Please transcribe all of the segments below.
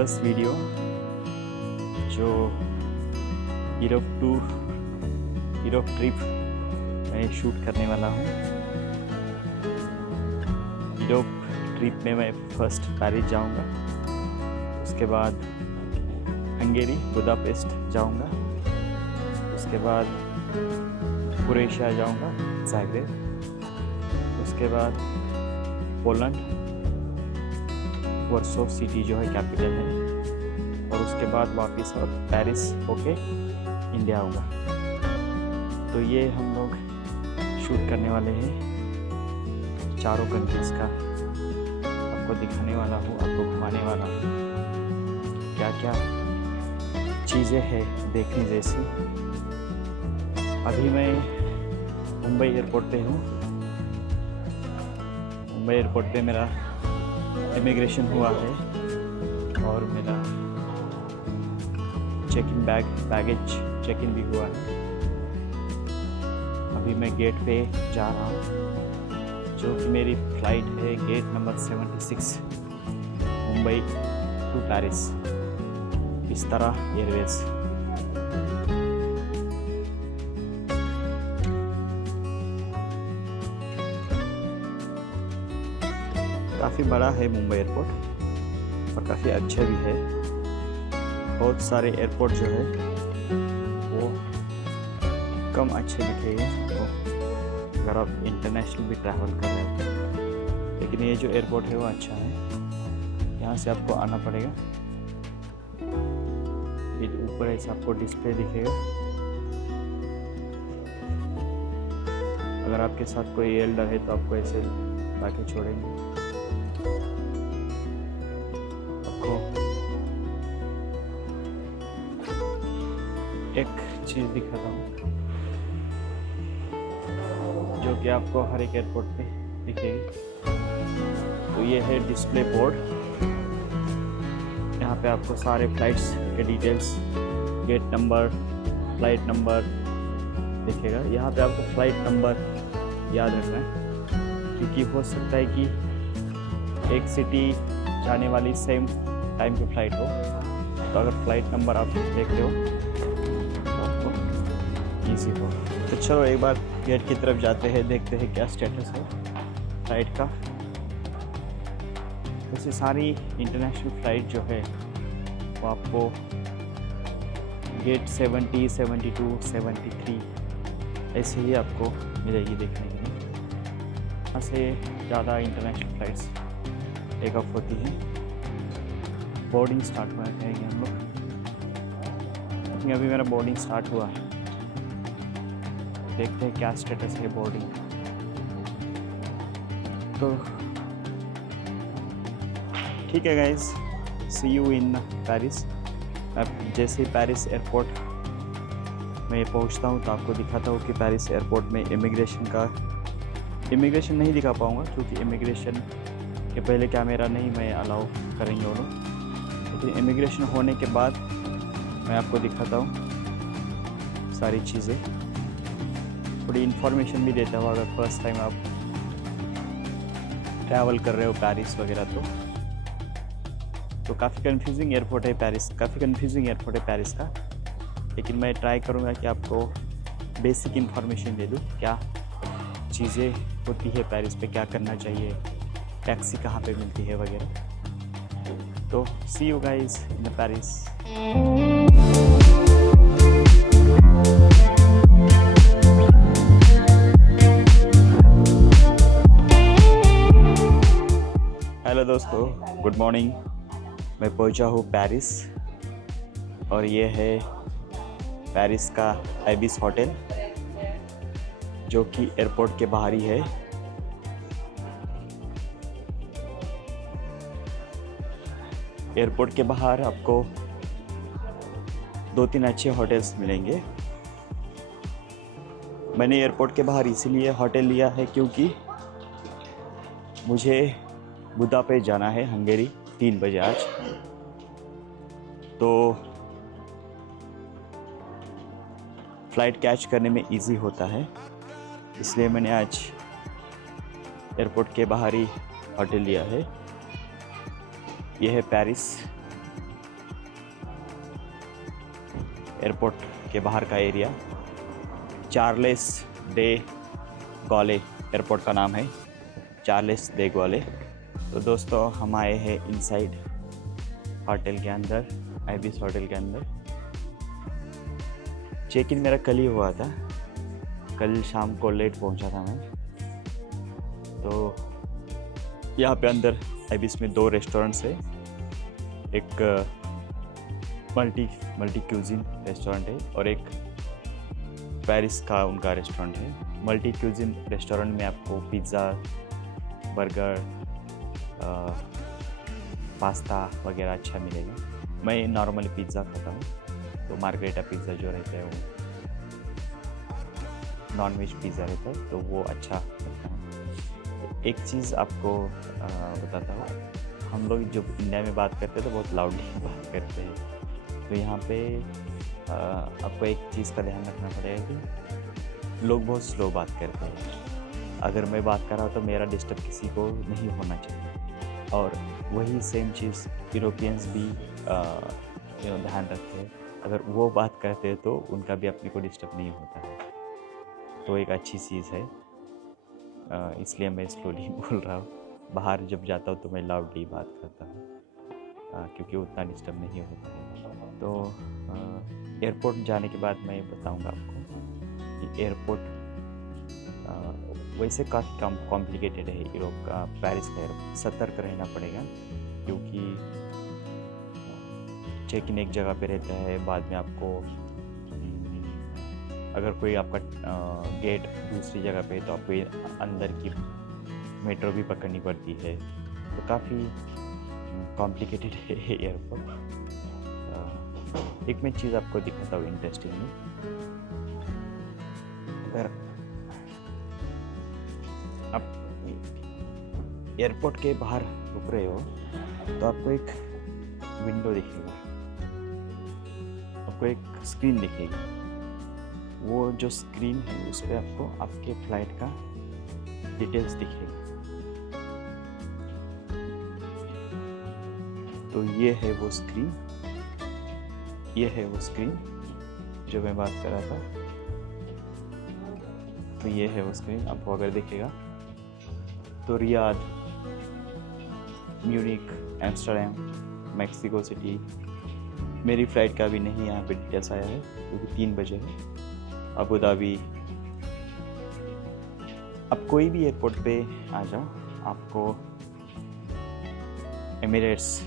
First video जो Europe trip मैं shoot करने वाला हूँ। यूरोप ट्रिप में मैं फर्स्ट पेरिस जाऊँगा, उसके बाद हंगेरी बुदापेस्ट जाऊँगा, उसके बाद क्रोएशिया जाऊँगा ज़ाग्रेब, उसके बाद पोलैंड वार्सो सिटी जो है कैपिटल है, और उसके बाद वापस और पेरिस होके इंडिया आऊँगा। तो ये हम लोग शूट करने वाले हैं चारों कंट्रीज़ का, आपको दिखाने वाला हूँ, आपको घुमाने वाला हूँ। क्या क्या चीज़ें हैं देखने जैसी। अभी मैं मुंबई एयरपोर्ट पे हूँ। मुंबई एयरपोर्ट पे मेरा इमिग्रेशन हुआ है और मेरा बैगेज चेक इन भी हुआ है। अभी मैं गेट पे जा रहा हूँ, जो कि मेरी फ़्लाइट है gate number 76 Mumbai to Paris, Vistara airways. काफ़ी बड़ा है मुंबई एयरपोर्ट और काफ़ी अच्छा भी है। बहुत सारे एयरपोर्ट जो है वो कम अच्छे दिखेंगे तो अगर आप इंटरनेशनल भी ट्रैवल कर रहे हैं, लेकिन ये जो एयरपोर्ट है वो अच्छा है। यहाँ से आपको आना पड़ेगा, ये ऊपर ऐसे आपको डिस्प्ले दिखेगा। अगर आपके साथ कोई एल्डर है तो आपको ऐसे लाके छोड़ेंगे। एक चीज़ दिखाता हूँ जो कि आपको हर एक एयरपोर्ट पे दिखेगी। तो ये है डिस्प्ले बोर्ड। यहाँ पे आपको सारे फ्लाइट्स के details, gate number, flight number दिखेगा। यहाँ पे आपको फ्लाइट नंबर याद रखना है, क्योंकि हो सकता है कि एक सिटी जाने वाली सेम टाइम पे फ्लाइट हो। तो अगर फ्लाइट नंबर आप देख रहे हो इजी हो। तो चलो एक बार गेट की तरफ जाते हैं, देखते हैं क्या स्टेटस है फ्लाइट का। वैसे सारी इंटरनेशनल फ़्लाइट जो है वो आपको गेट 70, 72, 73 ऐसे ही आपको मिलेगी देखने के लिए। यहाँ से ज़्यादा इंटरनेशनल फ़्लाइट्स टेक ऑफ होती हैं। बोर्डिंग स्टार्ट होना चाहिए हम लोग। अभी मेरा बोर्डिंग स्टार्ट हुआ है, देखते हैं क्या स्टेटस है बोर्डिंग। तो ठीक है guys, see you in Paris. अब जैसे ही पेरिस एयरपोर्ट में पहुंचता हूं तो आपको दिखाता हूं कि पेरिस एयरपोर्ट में इमिग्रेशन नहीं दिखा पाऊंगा, क्योंकि इमिग्रेशन के पहले कैमरा नहीं मैं अलाउ करेंगे वो लोग। लेकिन इमिग्रेशन होने के बाद मैं आपको दिखाता हूँ सारी चीज़ें, थोड़ी इन्फॉर्मेशन भी देता हूँ अगर फर्स्ट टाइम आप ट्रैवल कर रहे हो पेरिस वगैरह। तो काफ़ी कंफ्यूजिंग एयरपोर्ट है पेरिस का, लेकिन मैं ट्राई करूँगा कि आपको बेसिक इन्फॉर्मेशन दे दूँ, क्या चीज़ें होती है पेरिस पे, क्या करना चाहिए, टैक्सी कहाँ पे मिलती है वगैरह। तो see you guys in Paris. Hello दोस्तों, गुड मॉर्निंग। मैं पहुंचा हूँ पेरिस और ये है पेरिस का एबिस होटल, जो कि एयरपोर्ट के बाहर ही है। एयरपोर्ट के बाहर आपको 2-3 अच्छे होटल्स मिलेंगे। मैंने एयरपोर्ट के बाहर इसीलिए होटल लिया है क्योंकि मुझे बुदापेस्ट जाना है हंगेरी 3 बजे आज। तो फ़्लाइट कैच करने में इजी होता है, इसलिए मैंने आज एयरपोर्ट के बाहर ही होटल लिया है। यह है पेरिस एयरपोर्ट के बाहर का एरिया। चार्ल्स डे गॉले एयरपोर्ट का नाम है, चार्ल्स डे गॉले। तो दोस्तों हम आए हैं इनसाइड होटल के अंदर, आइबिस होटल के अंदर। चेक इन मेरा कल ही हुआ था, कल शाम को लेट पहुंचा था मैं। तो यहाँ पे अंदर आइबिस में 2 रेस्टोरेंट्स है। एक मल्टी क्यूजिन रेस्टोरेंट है और एक पेरिस का उनका रेस्टोरेंट है। मल्टी क्यूजिन रेस्टोरेंट में आपको पिज़्ज़ा, बर्गर, पास्ता वगैरह अच्छा मिलेगा। मैं नॉर्मली पिज़्ज़ा खाता हूँ, तो मार्गरेटा पिज़्ज़ा जो रहता है वो नॉन वेज पिज़्ज़ा रहता है, तो वो अच्छा लगता है। एक चीज़ आपको बताता हूँ, हम लोग जब इंडिया में बात करते हैं तो बहुत लाउडली बात करते हैं। तो यहाँ पे आपको एक चीज़ का ध्यान रखना पड़ेगा कि लोग बहुत स्लो बात करते हैं। अगर मैं बात कर रहा हूँ तो मेरा डिस्टर्ब किसी को नहीं होना चाहिए। और वही सेम चीज़ यूरोपियंस भी ध्यान रखते हैं। अगर वो बात करते हैं तो उनका भी अपने को डिस्टर्ब नहीं होता है, तो एक अच्छी चीज़ है। इसलिए मैं स्लोली बोल रहा हूँ। बाहर जब जाता हूँ तो मैं लाउडली बात करता हूँ, क्योंकि उतना डिस्टर्ब नहीं होता है। तो एयरपोर्ट जाने के बाद मैं बताऊँगा आपको कि एयरपोर्ट वैसे काफ़ी कॉम्प्लिकेटेड है यूरोप का, पेरिस का एयरपोर्ट। सतर्क रहना पड़ेगा, क्योंकि चेक इन एक जगह पे रहता है, बाद में आपको अगर कोई आपका गेट दूसरी जगह पे है तो आपको अंदर की मेट्रो भी पकड़नी पड़ती है। तो काफ़ी कॉम्प्लिकेटेड है एयरपोर्ट। एक मैं चीज़ आपको दिखाता हूँ इंटरेस्टिंग में। अगर आप एयरपोर्ट के बाहर रुक रहे हो तो आपको एक विंडो दिखेगा, आपको एक स्क्रीन दिखेगी। वो जो स्क्रीन है उस पर आपको आपके फ्लाइट का डिटेल्स दिखेगा। तो ये है वो स्क्रीन, ये है वो स्क्रीन जो मैं बात कर रहा था। तो ये है वो स्क्रीन, आपको अगर दिखेगा तो Riyadh, Munich, Amsterdam, Mexico city. मेरी फ़्लाइट का भी नहीं यहाँ पे डिटेल्स आया है क्योंकि 3 बजे है। अबू धाबी, आप कोई भी एयरपोर्ट पे आ जाओ, आपको एमिरेट्स,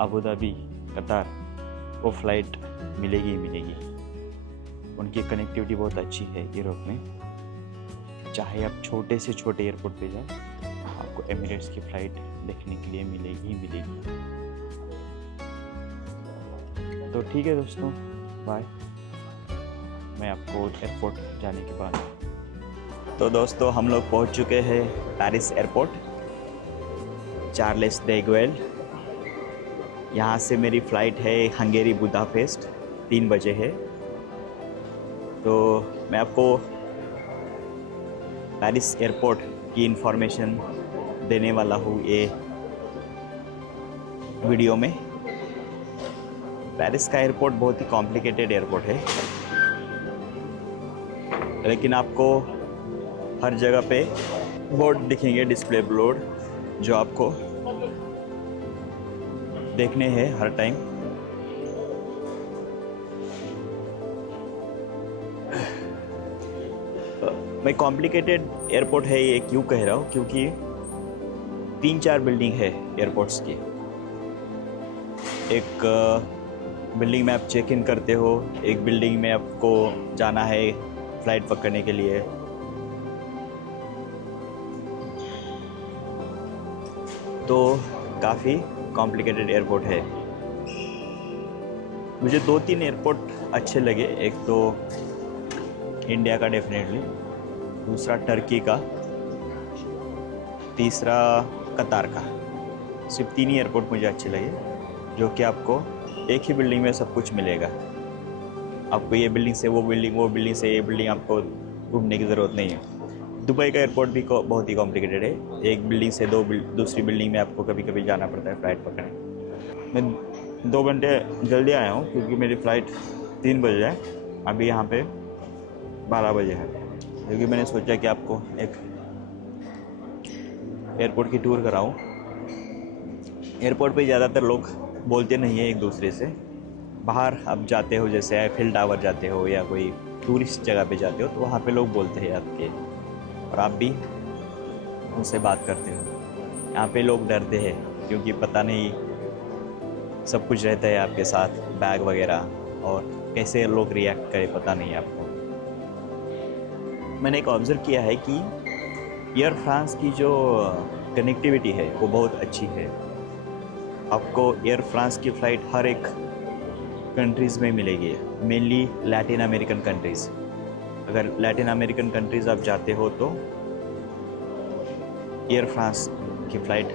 अबू धाबी, कतार, वो फ़्लाइट मिलेगी ही मिलेगी। उनकी कनेक्टिविटी बहुत अच्छी है यूरोप में। चाहे आप छोटे से छोटे एयरपोर्ट पे जाओ, आपको एमिरेट्स की फ़्लाइट देखने के लिए मिलेगी ही मिलेगी। तो ठीक है दोस्तों, बाय। मैं आपको एयरपोर्ट जाने के बाद। तो दोस्तों हम लोग पहुंच चुके हैं पेरिस एयरपोर्ट, चार्ल्स डे गॉले। यहाँ से मेरी फ़्लाइट है हंगेरी बुदापेस्ट, 3 बजे है। तो मैं आपको पेरिस एयरपोर्ट की इंफॉर्मेशन देने वाला हूँ ये वीडियो में। पेरिस का एयरपोर्ट बहुत ही कॉम्प्लिकेटेड एयरपोर्ट है, लेकिन आपको हर जगह पे बोर्ड दिखेंगे, डिस्प्ले बोर्ड, जो आपको देखने हैं हर टाइम। मैं कॉम्प्लिकेटेड एयरपोर्ट है ये क्यों कह रहा हूँ, क्योंकि 3-4 बिल्डिंग है एयरपोर्ट्स की। एक बिल्डिंग में आप चेक इन करते हो, एक बिल्डिंग में आपको जाना है फ़्लाइट पकड़ने के लिए। तो काफ़ी कॉम्प्लिकेटेड एयरपोर्ट है। मुझे 2-3 एयरपोर्ट अच्छे लगे। एक तो इंडिया का डेफिनेटली, दूसरा टर्की का, तीसरा कतार का। सिर्फ 3 ही एयरपोर्ट मुझे अच्छे लगे, जो कि आपको एक ही बिल्डिंग में सब कुछ मिलेगा। आपको ये बिल्डिंग से वो बिल्डिंग, वो बिल्डिंग से ये बिल्डिंग आपको ढूंढने की ज़रूरत नहीं है। दुबई का एयरपोर्ट भी बहुत ही कॉम्प्लिकेटेड है। एक बिल्डिंग से दूसरी बिल्डिंग में आपको कभी कभी जाना पड़ता है फ़्लाइट पकड़ने। मैं 2 घंटे जल्दी आया हूँ क्योंकि मेरी फ़्लाइट 3 बजे है, अभी यहाँ पे 12 बजे है, क्योंकि मैंने सोचा कि आपको एक एयरपोर्ट की टूर कराऊँ। एयरपोर्ट पे ज़्यादातर लोग बोलते नहीं हैं एक दूसरे से। बाहर आप जाते हो, जैसे एफिल टावर जाते हो या कोई टूरिस्ट जगह पे जाते हो, तो वहाँ पे लोग बोलते हैं आपके, और आप भी उनसे बात करते हो। यहाँ पे लोग डरते हैं क्योंकि पता नहीं सब कुछ रहता है आपके साथ, बैग वगैरह, और कैसे लोग रिएक्ट करें पता नहीं आपको। मैंने एक ऑब्ज़र्व किया है कि एयर फ्रांस की जो कनेक्टिविटी है वो बहुत अच्छी है। आपको एयर फ्रांस की फ़्लाइट हर एक कंट्रीज़ में मिलेगी, मेनली लैटिन अमेरिकन कंट्रीज़। अगर लैटिन अमेरिकन कंट्रीज़ आप जाते हो तो एयर फ्रांस की फ़्लाइट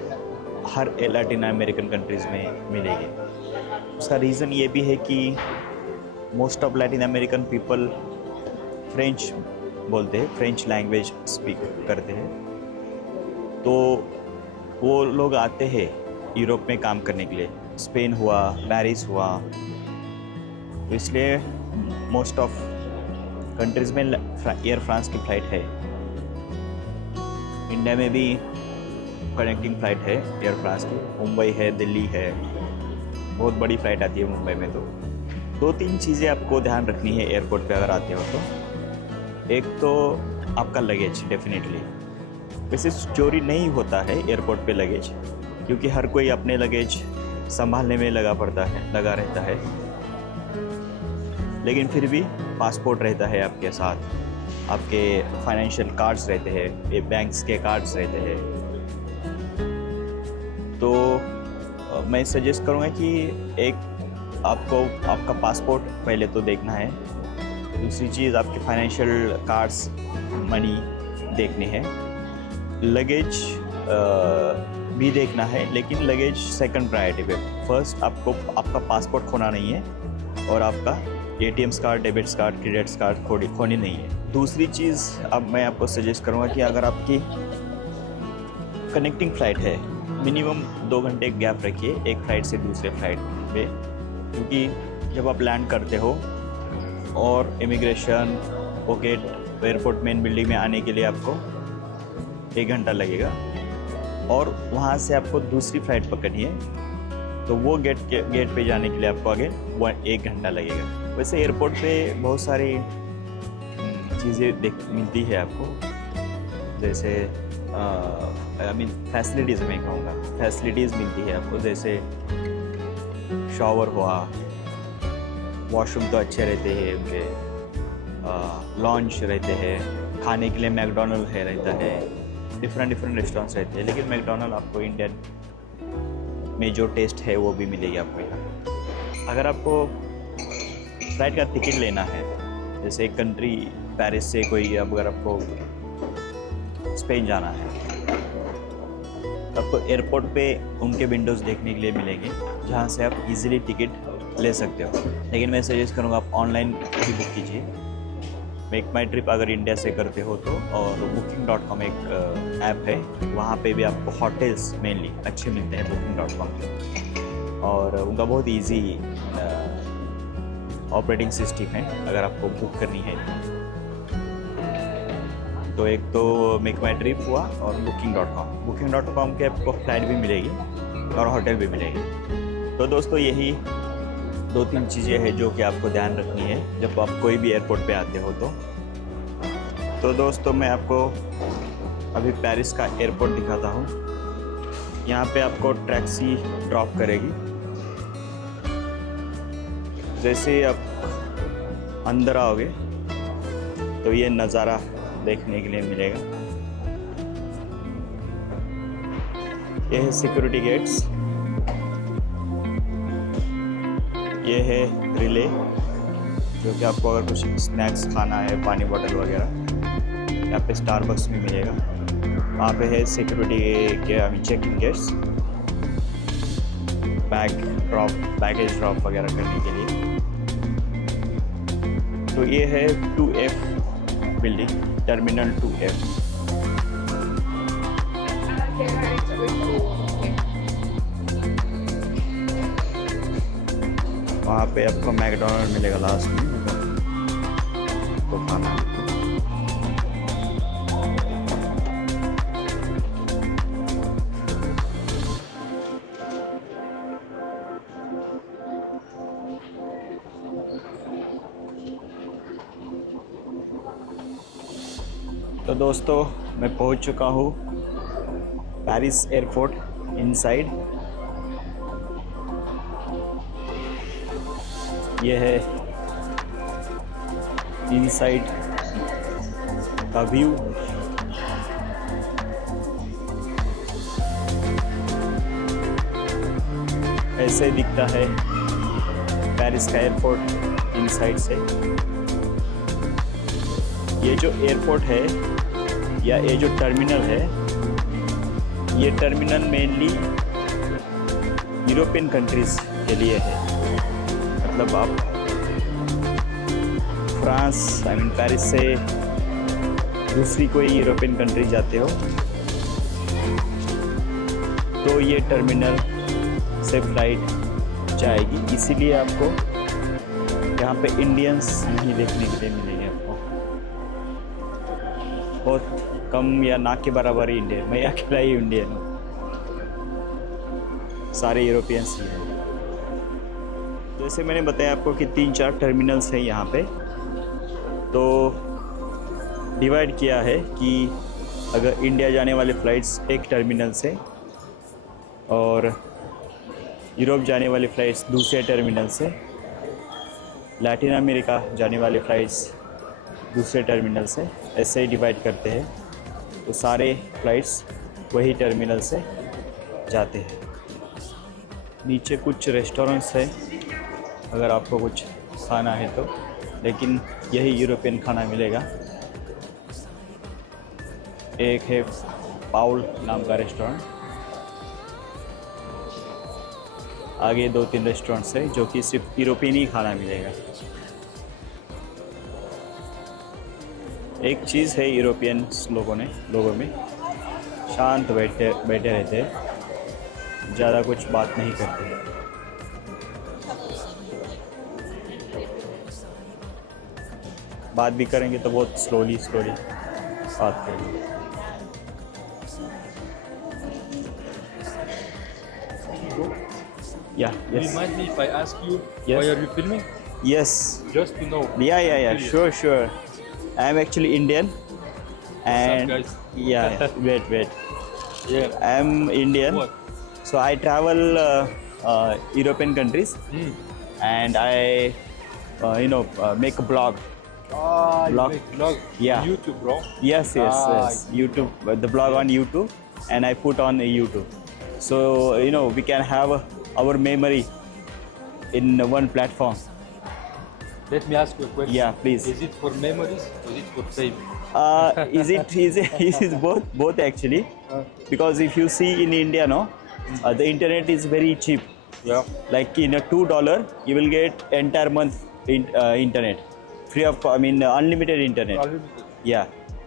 हर लैटिन अमेरिकन कंट्रीज़ में मिलेगी। उसका रीज़न ये भी है कि most of Latin American people French बोलते हैं, फ्रेंच लैंग्वेज स्पीक करते हैं, तो वो लोग आते हैं यूरोप में काम करने के लिए। स्पेन हुआ, पेरिस हुआ, तो इसलिए मोस्ट ऑफ कंट्रीज़ में एयर फ्रांस की फ़्लाइट है। इंडिया में भी कनेक्टिंग फ़्लाइट है एयर फ्रांस की, मुंबई है, दिल्ली है, बहुत बड़ी फ़्लाइट आती है मुंबई में। तो 2-3 चीज़ें आपको ध्यान रखनी है एयरपोर्ट पे अगर आते हो तो। एक तो आपका लगेज, डेफिनेटली वैसे चोरी नहीं होता है एयरपोर्ट पे लगेज, क्योंकि हर कोई अपने लगेज संभालने में लगा रहता है, लेकिन फिर भी पासपोर्ट रहता है आपके साथ, आपके फाइनेंशियल कार्ड्स रहते हैं, बैंक्स के कार्ड्स रहते हैं। तो मैं सजेस्ट करूँगा कि एक आपको आपका पासपोर्ट पहले तो देखना है, दूसरी चीज़ आपके फाइनेंशियल कार्ड्स, मनी देखने हैं, लगेज भी देखना है, लेकिन लगेज सेकंड प्रायोरिटी पे। फर्स्ट आपको आपका पासपोर्ट खोना नहीं है और आपका ATM card, debits card, credits card खोनी नहीं है। दूसरी चीज़ अब मैं आपको सजेस्ट करूँगा कि अगर आपकी कनेक्टिंग फ़्लाइट है, मिनिमम 2 घंटे गैप रखिए एक फ़्लाइट से दूसरे फ़्लाइट पे, क्योंकि जब आप लैंड करते हो और इमिग्रेशन वो गेट एयरपोर्ट मेन बिल्डिंग में आने के लिए आपको 1 घंटा लगेगा, और वहाँ से आपको दूसरी फ़्लाइट पकड़नी है, तो वो गेट पे जाने के लिए आपको आगे 1 घंटा लगेगा। वैसे एयरपोर्ट पे बहुत सारी चीज़ें मिलती है आपको, जैसे फैसिलिटीज़ मैं कहूँगा, फैसिलिटीज़ मिलती है आपको, जैसे शॉवर हुआ, वॉशरूम तो अच्छे रहते हैं उनके, लॉन्च रहते हैं, खाने के लिए मैकडॉनल्ड रहता है, डिफरेंट रेस्टोरेंट्स रहते हैं, लेकिन मैकडॉनल्ड आपको इंडियन में जो टेस्ट है वो भी मिलेगी आपको यहाँ। अगर आपको फ्लाइट का टिकट लेना है, जैसे एक कंट्री पेरिस से कोई, अगर आपको स्पेन जाना है, आपको एयरपोर्ट पे उनके विंडोज़ देखने के लिए मिलेंगे, जहाँ से आप इजीली टिकट ले सकते हो। लेकिन मैं सजेस्ट करूँगा आप ऑनलाइन भी बुक कीजिए, मेक माई ट्रिप अगर इंडिया से करते हो तो, और booking.com एक ऐप है, वहाँ पे भी आपको होटल्स मेनली अच्छे मिलते हैं booking.com पे, और उनका बहुत इजी ऑपरेटिंग सिस्टम है अगर आपको बुक करनी है तो। एक तो मेक माई ट्रिप हुआ और booking.com के आपको फ्लाइट भी मिलेगी और होटल भी मिलेगी। तो दोस्तों यही 2-3 चीज़ें हैं जो कि आपको ध्यान रखनी है जब आप कोई भी एयरपोर्ट पे आते हो तो दोस्तों मैं आपको अभी पेरिस का एयरपोर्ट दिखाता हूँ। यहाँ पे आपको टैक्सी ड्रॉप करेगी। जैसे ही आप अंदर आओगे तो ये नज़ारा देखने के लिए मिलेगा। ये है सिक्योरिटी गेट्स, ये है रिले, जो कि आपको अगर कुछ स्नैक्स खाना है, पानी बोतल वगैरह, यहाँ पे स्टारबक्स भी मिलेगा। वहाँ पे है सिक्योरिटी के चेकिंग गेट्स, बैगेज ड्रॉप वगैरह करने के लिए। तो ये है 2F बिल्डिंग, टर्मिनल 2F। वहाँ पे आपको मैकडोनल्ड मिलेगा लास्ट में, तो खाना। तो दोस्तों मैं पहुंच चुका हूँ पेरिस एयरपोर्ट इनसाइड। ये है इनसाइड का व्यू। ऐसे दिखता है पेरिस का एयरपोर्ट इनसाइड से। ये जो एयरपोर्ट है या ये जो टर्मिनल है, ये टर्मिनल मेनली यूरोपियन कंट्रीज़ के लिए है। मतलब आप फ्रांस पेरिस से दूसरी कोई यूरोपियन कंट्री जाते हो तो ये टर्मिनल से फ्लाइट जाएगी। इसीलिए आपको यहाँ पे इंडियंस नहीं देखने के लिए मिलेंगे। आपको बहुत कम या ना के बराबर ही इंडियन, मैं अकेला ही इंडियन हूँ, सारे यूरोपियंस ही हैं। जैसे मैंने बताया आपको कि 3-4 टर्मिनल्स हैं यहाँ पे, तो डिवाइड किया है कि अगर इंडिया जाने वाले फ़्लाइट्स एक टर्मिनल से और यूरोप जाने वाले फ़्लाइट्स दूसरे टर्मिनल से, लैटिन अमेरिका जाने वाले फ़्लाइट्स दूसरे टर्मिनल से, ऐसे ही डिवाइड करते हैं। तो सारे फ़्लाइट्स वही टर्मिनल से जाते हैं। नीचे कुछ रेस्टोरेंट्स हैं अगर आपको कुछ खाना है तो, लेकिन यही यूरोपियन खाना मिलेगा। एक है पाउल नाम का रेस्टोरेंट, आगे 2-3 रेस्टोरेंट्स हैं जो कि सिर्फ यूरोपियन ही खाना मिलेगा। एक चीज़ है यूरोपियन लोगों में शांत बैठे रहते हैं, ज़्यादा कुछ बात नहीं करते। बात भी करेंगे तो बहुत स्लोली बात करेंगे। Yeah, yes. Do you mind me if I ask you Yes. why are you filming? Yes. Just to know. Yeah. Curious. Sure. I am actually Indian. And guys? yeah. Wait. Yeah. I am Indian. What? So I travel European countries, and I, make a blog. You Blog. make vlog Yeah. on YouTube, bro. Yes. YouTube, the blog on YouTube, and I put on YouTube. So we can have our memory in one platform. Let me ask you a question. Yeah, please. Is it for memories or is it for fame? Is it both actually? Because if you see in India, the internet is very cheap. Yeah. Like in a $2, you will get entire month internet, free of unlimited internet. Unlimited. Yeah,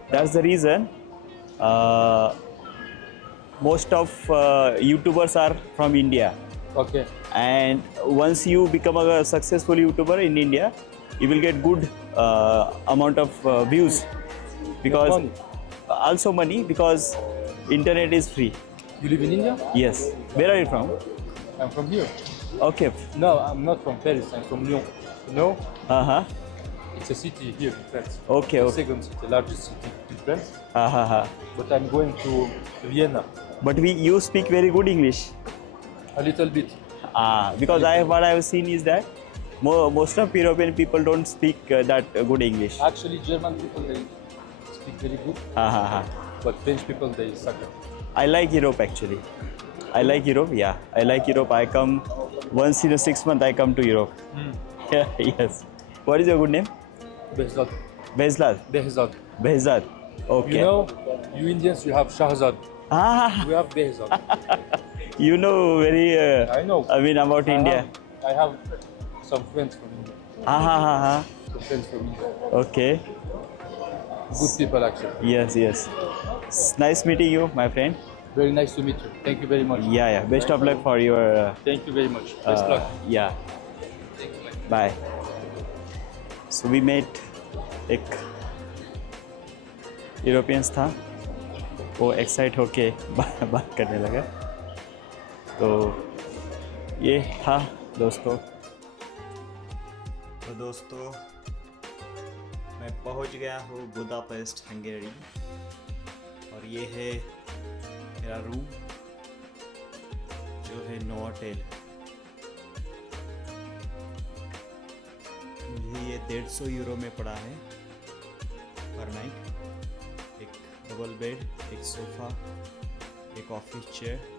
that's the reason. Most of YouTubers are from India, Okay. and once you become a successful YouTuber in India, you will get good amount of views, because Money. also money, because internet is free. You live in India? Yes. Where are you from? I'm from here. Okay. No, I'm not from Paris. I'm from Lyon. You know? Uh-huh. It's a city here in France. Okay. The second city, largest city in France. Uh-huh. But I'm going to Vienna. But you speak very good English. A little bit. Because what I have seen is that most of European people don't speak that good English. Actually, German people, they speak very good. But French people, they suck. I like Europe actually. I like Europe. Yeah, I like Europe. I come once in a 6 months. I come to Europe. Yeah, yes. What is your good name? Behzad. Behzad. Behzad. Behzad. Okay. You know, you Indians, you have Shahzad. We have Behzad. You know very. I know. About India. I have some friends from India. Some friends from India. Okay. Good people, actually. Yes. It's nice meeting you, my friend. Very nice to meet you. Thank you very much. Yeah. Best of luck for your. Thank you very much. Best luck. Yeah. Thank you. Bye. So we met एक Europeans था, वो excite होके बात करने लगा। तो ये था दोस्तों। तो दोस्तों मैं पहुंच गया हूँ बुदापेस्ट हंगेरी, और ये है मेरा रूम जो है नोवोटेल। मुझे ये 150 यूरो में पड़ा है पर नाइट। एक डबल बेड, एक सोफ़ा, एक ऑफिस चेयर।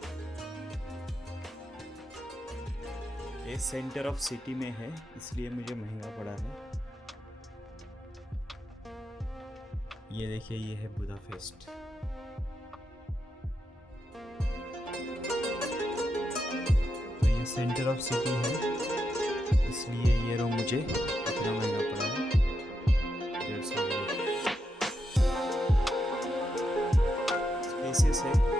ये सेंटर ऑफ सिटी में है, इसलिए मुझे महंगा पड़ा है। ये देखिए, ये है बुदापेस्ट। तो ये सेंटर ऑफ सिटी है, इसलिए ये रूम मुझे इतना महंगा पड़ा है, 150 यूरो। स्पेसियस है।